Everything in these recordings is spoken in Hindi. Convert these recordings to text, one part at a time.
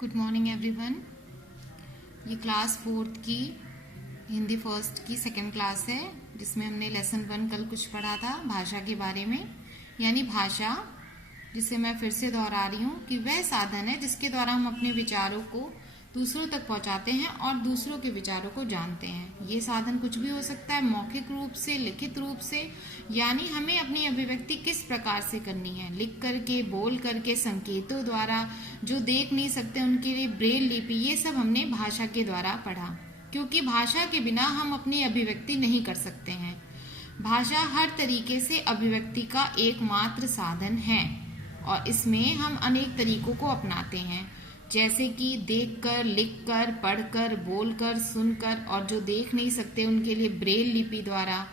Good morning everyone. ये क्लास 4th की हिंदी फर्स्ट की सेकेंड क्लास है, जिसमें हमने लेसन 1 कल कुछ पढ़ा था भाषा के बारे में। यानी भाषा, जिसे मैं फिर से दोहरा रही हूँ कि वह साधन है जिसके द्वारा हम अपने विचारों को दूसरों तक पहुँचाते हैं और दूसरों के विचारों को जानते हैं। ये साधन कुछ भी हो सकता है, मौखिक रूप से, लिखित रूप से। यानी हमें अपनी अभिव्यक्ति किस प्रकार से करनी है, लिख करके, बोल करके, संकेतों द्वारा। जो देख नहीं सकते उनके लिए ब्रेल लिपि, ये सब हमने भाषा के द्वारा पढ़ा, क्योंकि भाषा के बिना हम अपनी अभिव्यक्ति नहीं कर सकते हैं। भाषा हर तरीके से अभिव्यक्ति का एकमात्र साधन है और इसमें हम अनेक तरीकों को अपनाते हैं, जैसे कि देखकर, लिखकर, पढ़कर, बोलकर, सुनकर। और जो देख नहीं सकते उनके लिए ब्रेल लिपि द्वारा,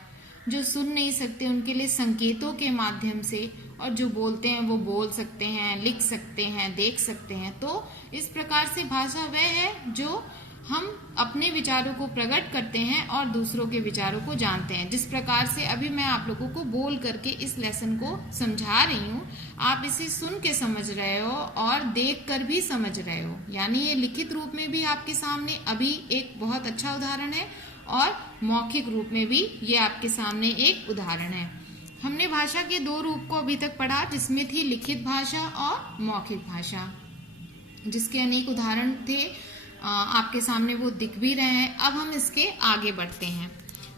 जो सुन नहीं सकते उनके लिए संकेतों के माध्यम से, और जो बोलते हैं वो बोल सकते हैं, लिख सकते हैं, देख सकते हैं। तो इस प्रकार से भाषा वह है जो हम अपने विचारों को प्रकट करते हैं और दूसरों के विचारों को जानते हैं। जिस प्रकार से अभी मैं आप लोगों को बोल करके इस लेसन को समझा रही हूँ, आप इसे सुन के समझ रहे हो और देख कर भी समझ रहे हो। यानी ये लिखित रूप में भी आपके सामने अभी एक बहुत अच्छा उदाहरण है और मौखिक रूप में भी ये आपके सामने एक उदाहरण है। हमने भाषा के 2 रूप को अभी तक पढ़ा, जिसमें थी लिखित भाषा और मौखिक भाषा, जिसके अनेक उदाहरण थे। आपके सामने वो दिख भी रहे हैं। अब हम इसके आगे बढ़ते हैं।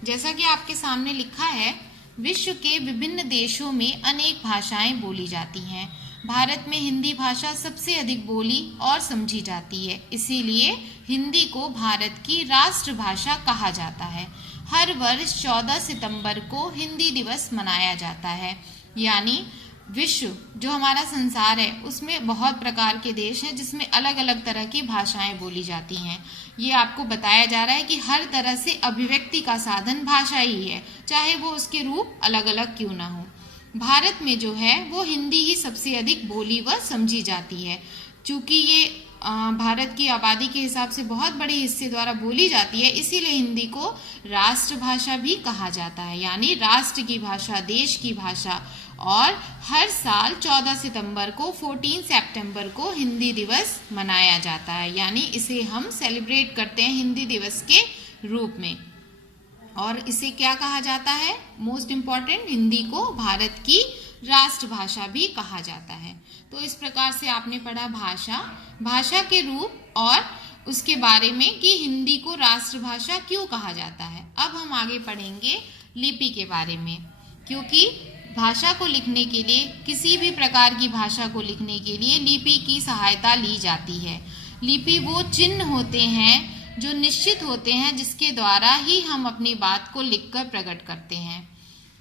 जैसा कि आपके सामने लिखा है, विश्व के विभिन्न देशों में अनेक भाषाएं बोली जाती हैं। भारत में हिंदी भाषा सबसे अधिक बोली और समझी जाती है, इसीलिए हिंदी को भारत की राष्ट्रभाषा कहा जाता है। हर वर्ष 14 सितंबर को हिंदी दिवस मनाया जाता है। यानी विश्व, जो हमारा संसार है, उसमें बहुत प्रकार के देश हैं जिसमें अलग अलग तरह की भाषाएं बोली जाती हैं। ये आपको बताया जा रहा है कि हर तरह से अभिव्यक्ति का साधन भाषा ही है, चाहे वो उसके रूप अलग अलग क्यों ना हो। भारत में जो है वो हिंदी ही सबसे अधिक बोली व समझी जाती है। चूंकि ये भारत की आबादी के हिसाब से बहुत बड़े हिस्से द्वारा बोली जाती है, इसीलिए हिंदी को राष्ट्रभाषा भी कहा जाता है। यानी राष्ट्र की भाषा, देश की भाषा। और हर साल 14 सितंबर को, 14 सितंबर को हिंदी दिवस मनाया जाता है। यानी इसे हम सेलिब्रेट करते हैं हिंदी दिवस के रूप में। और इसे क्या कहा जाता है? मोस्ट इम्पॉर्टेंट, हिंदी को भारत की राष्ट्रभाषा भी कहा जाता है। तो इस प्रकार से आपने पढ़ा भाषा, भाषा के रूप और उसके बारे में कि हिंदी को राष्ट्रभाषा क्यों कहा जाता है। अब हम आगे पढ़ेंगे लिपि के बारे में, क्योंकि भाषा को लिखने के लिए, किसी भी प्रकार की भाषा को लिखने के लिए लिपि की सहायता ली जाती है। लिपि वो चिन्ह होते हैं जो निश्चित होते हैं, जिसके द्वारा ही हम अपनी बात को लिखकर प्रकट करते हैं।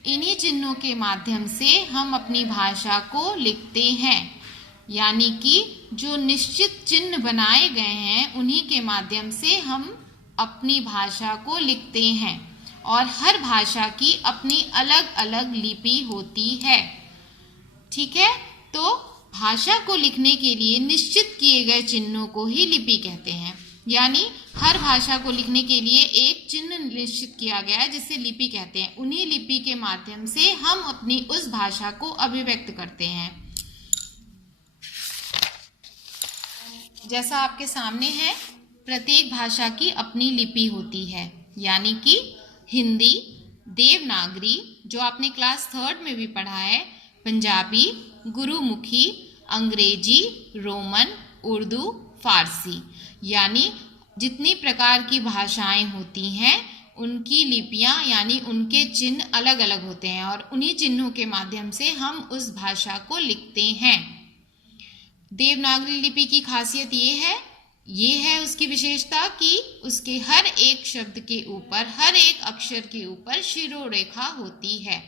इन्हीं चिन्हों के माध्यम से हम अपनी भाषा को लिखते हैं। यानी कि जो निश्चित चिन्ह बनाए गए हैं, उन्हीं के माध्यम से हम अपनी भाषा को लिखते हैं। और हर भाषा की अपनी अलग अलग लिपि होती है। ठीक है, तो भाषा को लिखने के लिए निश्चित किए गए चिन्हों को ही लिपि कहते हैं। यानी हर भाषा को लिखने के लिए एक चिन्ह निश्चित किया गया है, जिसे लिपि कहते हैं। उन्हीं लिपि के माध्यम से हम अपनी उस भाषा को अभिव्यक्त करते हैं। जैसा आपके सामने है, प्रत्येक भाषा की अपनी लिपि होती है। यानी कि हिंदी, देवनागरी, जो आपने क्लास 3rd में भी पढ़ा है, पंजाबी, गुरुमुखी, अंग्रेजी, रोमन, उर्दू, फारसी। यानी जितनी प्रकार की भाषाएं होती हैं, उनकी लिपियां यानी उनके चिन्ह अलग अलग होते हैं और उन्हीं चिन्हों के माध्यम से हम उस भाषा को लिखते हैं। देवनागरी लिपि की खासियत ये है उसकी विशेषता कि उसके हर एक शब्द के ऊपर, हर एक अक्षर के ऊपर शिरोरेखा होती है।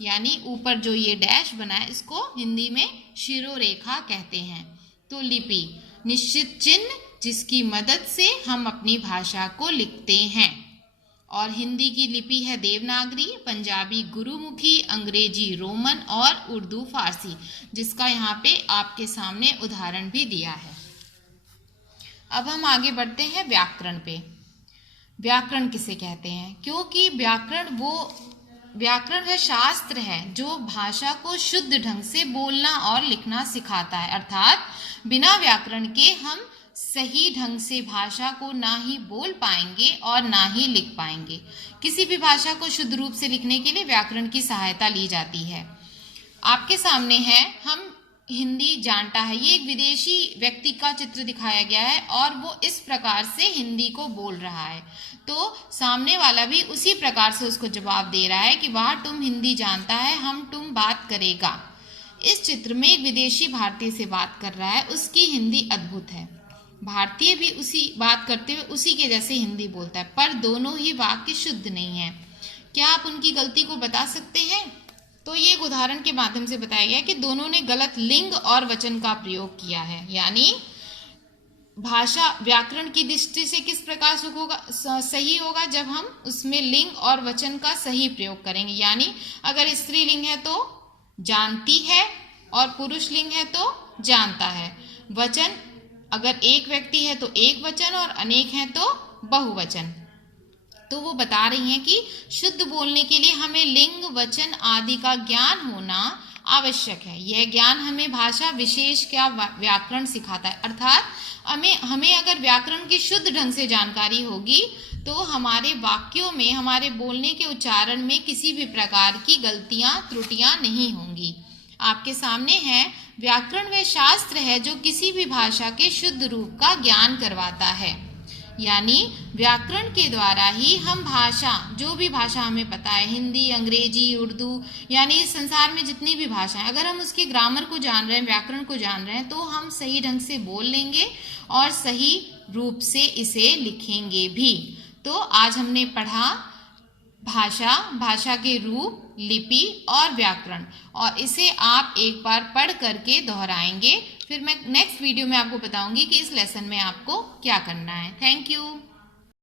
यानी ऊपर जो ये डैश बना है, इसको हिंदी में शिरोरेखा कहते हैं। तो लिपि निश्चित चिन्ह, जिसकी मदद से हम अपनी भाषा को लिखते हैं। और हिंदी की लिपि है देवनागरी, पंजाबी गुरुमुखी, अंग्रेजी रोमन और उर्दू फारसी, जिसका यहाँ पे आपके सामने उदाहरण भी दिया है। अब हम आगे बढ़ते हैं व्याकरण पे। व्याकरण किसे कहते हैं? क्योंकि व्याकरण वो व्याकरण वह शास्त्र है जो भाषा को शुद्ध ढंग से बोलना और लिखना सिखाता है, अर्थात बिना व्याकरण के हम सही ढंग से भाषा को ना ही बोल पाएंगे और ना ही लिख पाएंगे। किसी भी भाषा को शुद्ध रूप से लिखने के लिए व्याकरण की सहायता ली जाती है। आपके सामने है हम हिंदी जानता है, ये एक विदेशी व्यक्ति का चित्र दिखाया गया है और वो इस प्रकार से हिंदी को बोल रहा है, तो सामने वाला भी उसी प्रकार से उसको जवाब दे रहा है कि वाह तुम हिंदी जानता है, हम तुम बात करेगा। इस चित्र में एक विदेशी भारतीय से बात कर रहा है, उसकी हिंदी अद्भुत है। भारतीय भी उसी बात करते हुए उसी के जैसे हिंदी बोलता है, पर दोनों ही वाक्य शुद्ध नहीं है। क्या आप उनकी गलती को बता सकते हैं? तो ये एक उदाहरण के माध्यम से बताया गया कि दोनों ने गलत लिंग और वचन का प्रयोग किया है। यानी भाषा व्याकरण की दृष्टि से किस प्रकार से होगा, सही होगा जब हम उसमें लिंग और वचन का सही प्रयोग करेंगे। यानी अगर स्त्रीलिंग है तो जानती है और पुरुष लिंग है तो जानता है। वचन अगर एक व्यक्ति है तो एक वचन और अनेक है तो बहुवचन। तो वो बता रही हैं कि शुद्ध बोलने के लिए हमें लिंग वचन आदि का ज्ञान होना आवश्यक है। यह ज्ञान हमें भाषा विशेष का व्याकरण सिखाता है, अर्थात हमें अगर व्याकरण की शुद्ध ढंग से जानकारी होगी तो हमारे वाक्यों में, हमारे बोलने के उच्चारण में किसी भी प्रकार की गलतियां त्रुटियां नहीं होंगी। आपके सामने है व्याकरण वह शास्त्र है जो किसी भी भाषा के शुद्ध रूप का ज्ञान करवाता है। यानी व्याकरण के द्वारा ही हम भाषा, जो भी भाषा हमें पता है, हिंदी, अंग्रेजी, उर्दू, यानी इस संसार में जितनी भी भाषाएं, अगर हम उसके ग्रामर को जान रहे हैं, व्याकरण को जान रहे हैं, तो हम सही ढंग से बोल लेंगे और सही रूप से इसे लिखेंगे भी। तो आज हमने पढ़ा भाषा, भाषा के रूप, लिपि और व्याकरण, और इसे आप एक बार पढ़ करके दोहराएंगे। फिर मैं नेक्स्ट वीडियो में आपको बताऊंगी कि इस लेसन में आपको क्या करना है। Thank you.